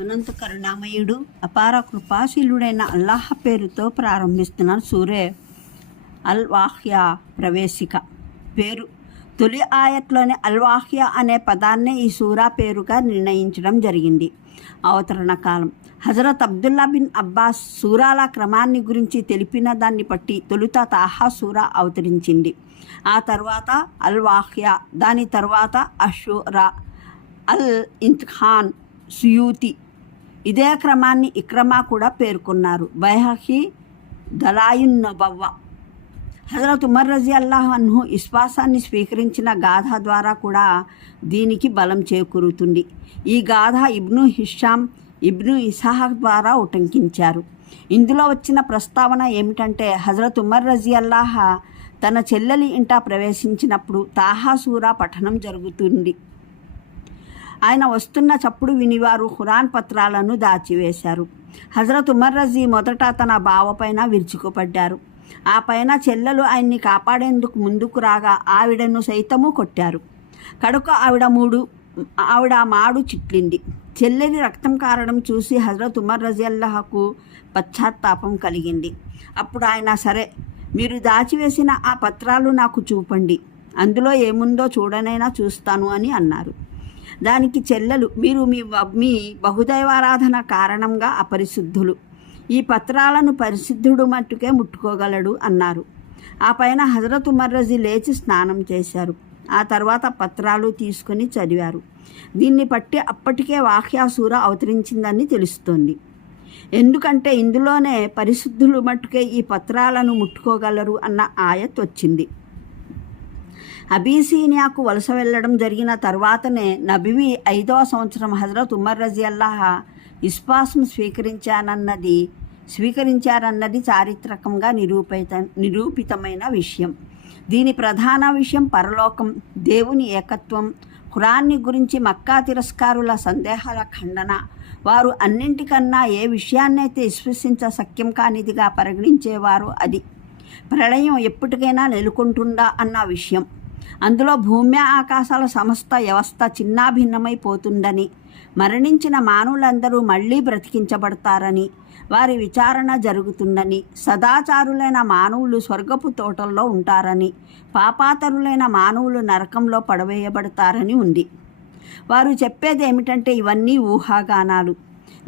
అనంత కరుణామయుడు అపార కృపాశీలుడైన అల్లాహ్ పేరుతో ప్రారంభిస్తున్నాను. సూరే అల్ వాఖ్యా ప్రవేశిక పేరు. తొలి ఆయట్లోని అల్ వాఖ్యా అనే పదాన్నే ఈ సూరా పేరుగా నిర్ణయించడం జరిగింది. అవతరణ కాలం హజరత్ అబ్దుల్లా బిన్ అబ్బాస్ సూరాల క్రమాన్ని గురించి తెలిపిన దాన్ని బట్టి తొలుత తాహా సూరా అవతరించింది. ఆ తర్వాత అల్ వాఖ్యా, దాని తర్వాత అషూరా, అల్ ఇంతిఖాన్, సుయూతి. ఇదే క్రమాన్ని ఇక్రమా కూడా పేర్కొన్నారు. బైహఖీ దలాయిన్ నబవ్వ. హజరత్ ఉమర్ రజియల్లాహు అన్హు విశ్వాసాన్ని స్వీకరించిన గాథ ద్వారా కూడా దీనికి బలం చేకూరుతుంది. ఈ గాథ ఇబ్ను హిషాం, ఇబ్ను ఇసాహక్ ద్వారా ఉటంకించారు. ఇందులో వచ్చిన ప్రస్తావన ఏమిటంటే హజరత్ ఉమర్ రజియల్లాహ తన చెల్లెలి ఇంట ప్రవేశించినప్పుడు తాహా సూరా పఠనం జరుగుతుంది. ఆయన వస్తున్న చప్పుడు వినివారు ఖురాన్ పత్రాలను దాచివేశారు. హజరత్ ఉమర్ రజీ మొదట తన బావపైన విరుచుకుపడ్డారు. ఆ పైన చెల్లెలు ఆయన్ని కాపాడేందుకు ముందుకు రాగా ఆవిడను సైతము కొట్టారు. కడుక ఆవిడ మాడు చిట్లింది. చెల్లెలి రక్తం కారడం చూసి హజరత్ ఉమర్ రజియల్లాహకు పశ్చాత్తాపం కలిగింది. అప్పుడు ఆయన, సరే, మీరు దాచివేసిన ఆ పత్రాలు నాకు చూపండి, అందులో ఏముందో చూడనైనా చూస్తాను అని అన్నారు. దానికి చెల్లెలు, మీరు మీ బహుదైవారాధన కారణంగా అపరిశుద్ధులు, ఈ పత్రాలను పరిశుద్ధుడు మట్టుకే ముట్టుకోగలడు అన్నారు. ఆ పైన హజరత్ ఉమర్ రజీ లేచి స్నానం చేశారు. ఆ తర్వాత పత్రాలు తీసుకుని చదివారు. దీన్ని బట్టి అప్పటికే వాఖ్యా సూర అవతరించిందని తెలుస్తోంది. ఎందుకంటే ఇందులోనే పరిశుద్ధులు మట్టుకే ఈ పత్రాలను ముట్టుకోగలరు అన్న ఆయత్ వచ్చింది. అబీసీనియాకు వలస వెళ్ళడం జరిగిన తర్వాతనే నబివి 5వ సంవత్సరం హజరత్ ఉమర్ రజియల్లాహ విశ్వాసం స్వీకరించారన్నది చారిత్రకంగా నిరూపితమైన విషయం. దీని ప్రధాన విషయం పరలోకం, దేవుని ఏకత్వం, ఖురాన్ని గురించి మక్కా తిరస్కారుల సందేహాల ఖండన, వారు అన్నింటికన్నా ఏ విషయాన్నైతే విశ్వసించ సఖ్యం కానిదిగా పరిగణించేవారో అది, ప్రళయం ఎప్పటికైనా నెలకొంటుందా అన్న విషయం, అందులో భూమి ఆకాశాల సమస్త వ్యవస్థ చిన్నాభిన్నమైపోతుందని, మరణించిన మానవులందరూ మళ్ళీ బ్రతికించబడతారని, వారి విచారణ జరుగుతుందని, సదాచారులైన మానవులు స్వర్గపు తోటల్లో ఉంటారని, పాపాతరులైన మానవులు నరకంలో పడవేయబడతారని ఉంది. వారు చెప్పేది ఏమిటంటే ఇవన్నీ ఊహాగానాలు,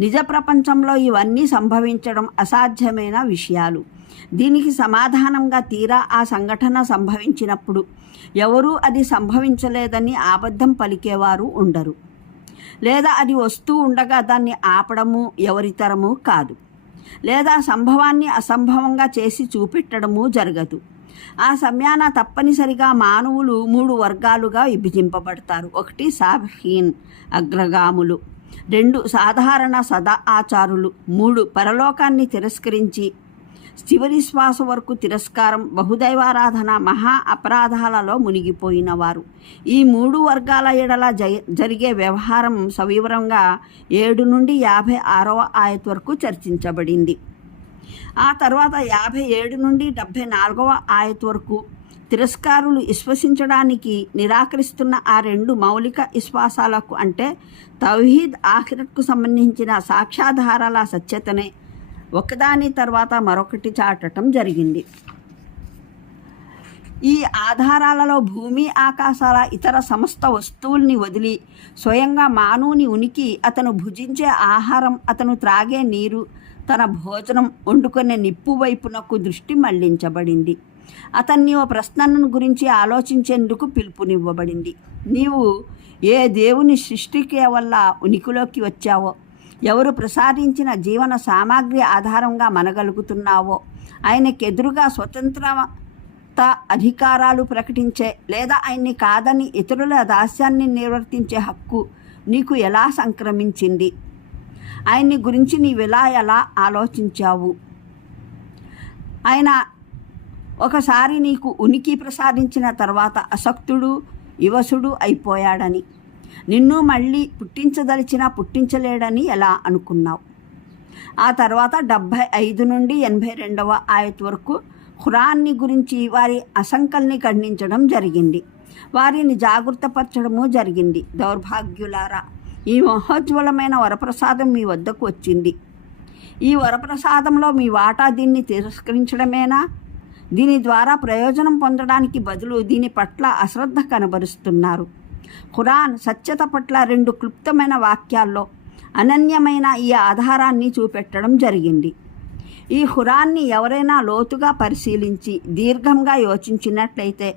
నిజ ప్రపంచంలో ఇవన్నీ సంభవించడం అసాధ్యమైన విషయాలు. దీనికి సమాధానంగా తీరా ఆ సంఘటన సంభవించినప్పుడు ఎవరూ అది సంభవించలేదని అబద్ధం పలికేవారు ఉండరు. లేదా అది వస్తూ ఉండగా దాన్ని ఆపడము ఎవరితరము కాదు. లేదా సంభవాన్ని అసంభవంగా చేసి చూపెట్టడము జరగదు. ఆ సమయాన తప్పనిసరిగా మానవులు 3 వర్గాలుగా విభజింపబడతారు. 1 సాబిహీన్, అగ్రగాములు. 2 సాధారణ సదా ఆచారులు. 3 పరలోకాన్ని తిరస్కరించి చివరి శ్వాస వరకు తిరస్కారం, బహుదైవారాధన, మహా అపరాధాలలో మునిగిపోయిన వారు. ఈ 3 వర్గాల ఎడల జరిగే వ్యవహారం సవివరంగా 7 నుండి 56వ ఆయత్ వరకు చర్చించబడింది. ఆ తర్వాత 57 నుండి 74వ ఆయత్ వరకు తిరస్కారులు విశ్వసించడానికి నిరాకరిస్తున్న ఆ 2 మౌలిక విశ్వాసాలకు, అంటే తౌహీద్, ఆఖిరత్కు సంబంధించిన సాక్ష్యాధారాల సత్యతనే ఒకదాని తర్వాత మరొకటి చాటడం జరిగింది. ఈ ఆధారాలలో భూమి ఆకాశాల ఇతర సమస్త వస్తువుల్ని వదిలి స్వయంగా మానవుని ఉనికి, అతను భుజించే ఆహారం, అతను త్రాగే నీరు, తన భోజనం వండుకునే నిప్పు వైపునకు దృష్టి మళ్లించబడింది. అతన్ని ఓ ప్రశ్నను గురించి ఆలోచించేందుకు పిలుపునివ్వబడింది. నీవు ఏ దేవుని సృష్టికే వల్ల ఉనికిలోకి వచ్చావో, ఎవరు ప్రసాదించిన జీవన సామాగ్రి ఆధారంగా మనగలుగుతున్నావో, ఆయనకెదురుగా స్వతంత్రత అధికారాలు ప్రకటించే లేదా ఆయన్ని కాదని ఇతరుల దాస్యాన్ని నిర్వర్తించే హక్కు నీకు ఎలా సంక్రమించింది? ఆయన్ని గురించి నీవెలా ఆలోచించావు? ఆయన ఒకసారి నీకు ఉనికి ప్రసాదించిన తర్వాత అసక్తుడు, వివసుడు అయిపోయాడని, నిన్ను మళ్ళీ పుట్టించలేడని ఎలా అనుకున్నావు? ఆ తర్వాత 75 నుండి 82వ ఆయత్ వరకు ఖురాన్ని గురించి వారి అసంకల్ని ఖండించడం జరిగింది. వారిని జాగృతపరచడము జరిగింది. దౌర్భాగ్యులారా, ఈ మహోజ్వలమైన వరప్రసాదం మీ వద్దకు వచ్చింది. ఈ వరప్రసాదంలో మీ వాటా దీన్ని తిరస్కరించడమేనా? దీని ద్వారా ప్రయోజనం పొందడానికి బదులు దీని పట్ల అశ్రద్ధ కనబరుస్తున్నారు. ఖురాన్ సత్యత పట్ల 2 క్లుప్తమైన వాక్యాల్లో అనన్యమైన ఈ ఆధారాన్ని చూపెట్టడం జరిగింది. ఈ ఖురాన్ని ఎవరైనా లోతుగా పరిశీలించి దీర్ఘంగా యోచించినట్లయితే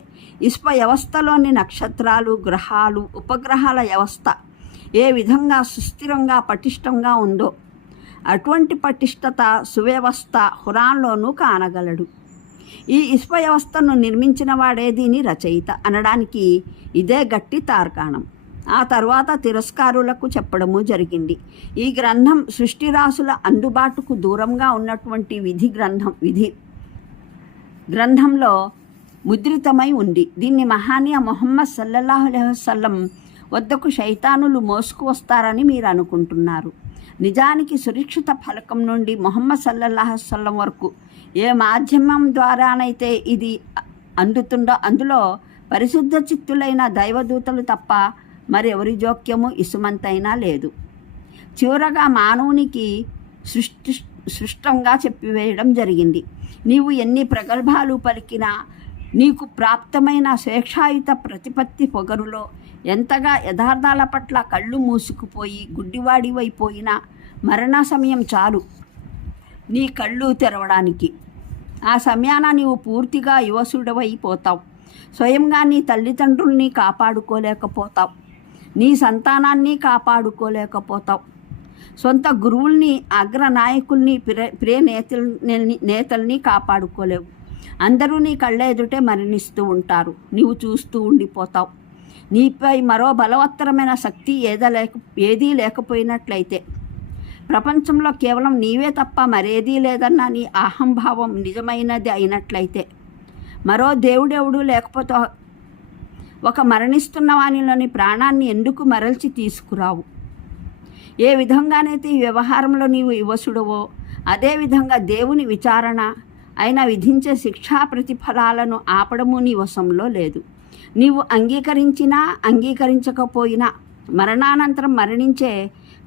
ఇస్ప వ్యవస్థలోని నక్షత్రాలు, గ్రహాలు, ఉపగ్రహాల వ్యవస్థ ఏ విధంగా సుస్థిరంగా పటిష్టంగా ఉందో అటువంటి పటిష్టత, సువ్యవస్థ ఖురాన్లోనూ కానగలడు. ఈ ఇస్ప వ్యవస్థను నిర్మించిన వాడే దీని రచయిత అనడానికి ఇదే గట్టి తార్కాణం. ఆ తర్వాత తిరస్కారులకు చెప్పడము జరిగింది. ఈ గ్రంథం సృష్టి రాసుల అందుబాటుకు దూరంగా ఉన్నటువంటి విధి గ్రంథంలో ముద్రితమై ఉంది. దీన్ని మహానీయ ముహమ్మద్ సల్లల్లాహు అలైహి వసల్లం వద్దకు శైతానులు మోసుకు వస్తారని మీరు అనుకుంటున్నారు. నిజానికి సురక్షిత ఫలకం నుండి ముహమ్మద్ సల్లల్లాహు అలైహి వసల్లం వరకు ఏ మాధ్యమం ద్వారానైతే ఇది అందుతుందో అందులో పరిశుద్ధ చిత్తులైన దైవదూతలు తప్ప మరెవరి జోక్యము ఇసుమంతైనా లేదు. చివరగా మానవునికి సృష్టంగా చెప్పివేయడం జరిగింది. నీవు ఎన్ని ప్రగల్భాలు పలికినా నీకు ప్రాప్తమైన స్వేచ్ఛాయుత ప్రతిపత్తి పొగరులో ఎంతగా యథార్థాల పట్ల కళ్ళు మూసుకుపోయి గుడ్డివాడివైపోయినా మరణ సమయం చాలు నీ కళ్ళు తెరవడానికి. ఆ సమయాన నీవు పూర్తిగా యువసుడవైపోతావు. స్వయంగా నీ తల్లిదండ్రుల్ని కాపాడుకోలేకపోతావు. నీ సంతానాన్ని కాపాడుకోలేకపోతావు. సొంత గురువుల్ని, అగ్రనాయకుల్ని, ప్రియ నేతల్ని కాపాడుకోలేవు. అందరూ నీ కళ్ళ ఎదుటే మరణిస్తూ ఉంటారు. నీవు చూస్తూ ఉండిపోతావు. నీపై మరో బలవత్తరమైన శక్తి ఏదీ లేకపోయినట్లయితే, ప్రపంచంలో కేవలం నీవే తప్ప మరేదీ లేదన్న నీ అహంభావం నిజమైనది అయినట్లయితే, మరో దేవుడెవడూ లేకపోతే ఒక మరణిస్తున్న వానిలోని ప్రాణాన్ని ఎందుకు మరల్చి తీసుకురావు? ఏ విధంగానైతే ఈ వ్యవహారంలో నీవు యువసుడవో అదేవిధంగా దేవుని విచారణ అయిన విధించే శిక్షా ప్రతిఫలాలను ఆపడము నీ వశంలో లేదు. నీవు అంగీకరించినా అంగీకరించకపోయినా మరణానంతరం మరణించే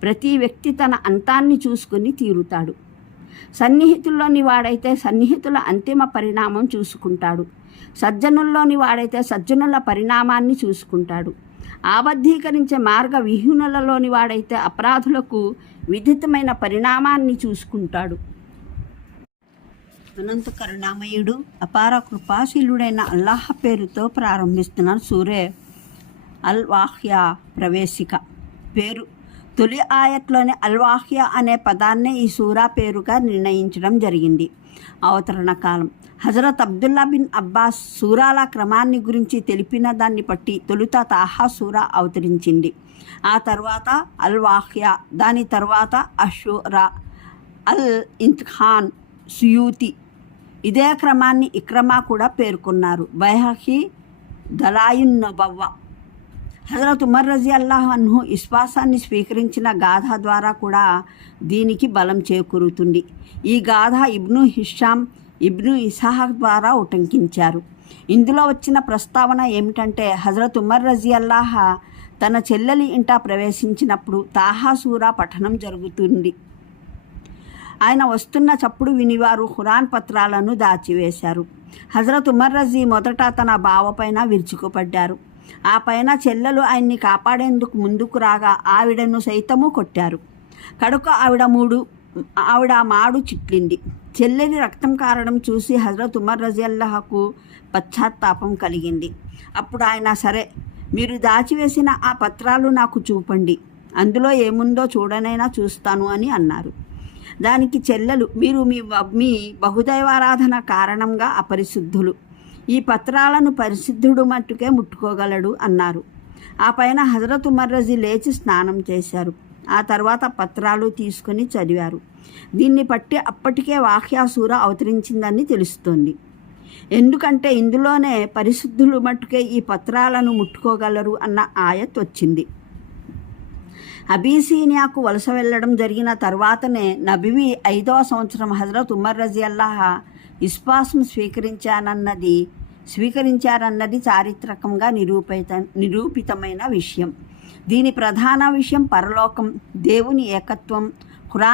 ప్రతి వ్యక్తి తన అంతాన్ని చూసుకుని తీరుతాడు. సన్నిహితుల్లోని వాడైతే సన్నిహితుల అంతిమ పరిణామం చూసుకుంటాడు. సజ్జనుల్లోని వాడైతే సజ్జనుల పరిణామాన్ని చూసుకుంటాడు. ఆబద్ధీకరించే మార్గ విహీనులలోని వాడైతే అపరాధులకు విధితమైన పరిణామాన్ని చూసుకుంటాడు. అనంత కరుణామయుడు, అపార కృపాశీలుడైన అల్లాహ్ పేరుతో ప్రారంభిస్తున్నాను. సూరే అల్-వాఖ్యా ప్రవేశిక. పేరు తొలి ఆయత్లోని అల్-వాఖ్యా అనే పదాన్నే ఈ సూరా పేరుగా నిర్ణయించడం జరిగింది. అవతరణ కాలం హజరత్ అబ్దుల్లా బిన్ అబ్బాస్ సూరాల క్రమాన్ని గురించి తెలిపిన దాన్ని బట్టి తొలుత తాహా సూరా అవతరించింది. ఆ తర్వాత అల్-వాఖ్యా, దాని తర్వాత అషూరా, అల్-ఇంతిఖాన్, సుయూతి. ఇదే క్రమాన్ని ఇక్రమా కూడా పేర్కొన్నారు. బైహఖీ, దలాయిన్ నబవ్వ. హజరత్ ఉమర్ రజియల్లాహు అన్హు విశ్వాసాన్ని స్వీకరించిన గాథ ద్వారా కూడా దీనికి బలం చేకూరుతుంది. ఈ గాథ ఇబ్ను హిషాం, ఇబ్ను ఇసాహక్ ద్వారా ఉటంకించారు. ఇందులో వచ్చిన ప్రస్తావన ఏమిటంటే, హజరత్ ఉమర్ రజియల్లాహ తన చెల్లెలి ఇంట ప్రవేశించినప్పుడు తాహా సూరా పఠనం జరుగుతుంది. ఆయన వస్తున్న చప్పుడు వినివారు ఖురాన్ పత్రాలను దాచివేశారు. హజరత్ ఉమర్ రజీ మొదట తన బావపైన విరుచుకుపడ్డారు. ఆ పైన చెల్లెలు ఆయన్ని కాపాడేందుకు ముందుకు రాగా ఆవిడను సైతము కొట్టారు. కడుక ఆవిడ మాడు చిట్లింది. చెల్లెలి రక్తం కారడం చూసి హజరత్ ఉమర్ రజియల్లాహకు పశ్చాత్తాపం కలిగింది. అప్పుడు ఆయన, సరే, మీరు దాచివేసిన ఆ పత్రాలు నాకు చూపండి, అందులో ఏముందో చూడనైనా చూస్తాను అని అన్నారు. దానికి చెల్లెలు, మీరు మీ బహుదైవారాధన కారణంగా అపరిశుద్ధులు. ఈ పత్రాలను పరిశుద్ధుడు మట్టుకే ముట్టుకోగలడు అన్నారు. ఆ పైన హజరత్ ఉమర్ రజీ లేచి స్నానం చేశారు. ఆ తర్వాత పత్రాలు తీసుకొని చదివారు. దీన్ని బట్టి అప్పటికే వాఖ్యా సూర అవతరించిందని తెలుస్తోంది. ఎందుకంటే ఇందులోనే పరిశుద్ధులు మట్టుకే ఈ పత్రాలను ముట్టుకోగలరు అన్న ఆయత్ వచ్చింది. అబీసీనియాకు వలస వెళ్ళడం జరిగిన తర్వాతనే నబివి 5వ సంవత్సరం హజరత్ ఉమర్ రజియల్లాహ విశ్వాసం స్వీకరించారన్నది చారిత్రకంగా నిరూపితమైన విషయం. దీని ప్రధాన విషయం పరలోకం, దేవుని ఏకత్వం,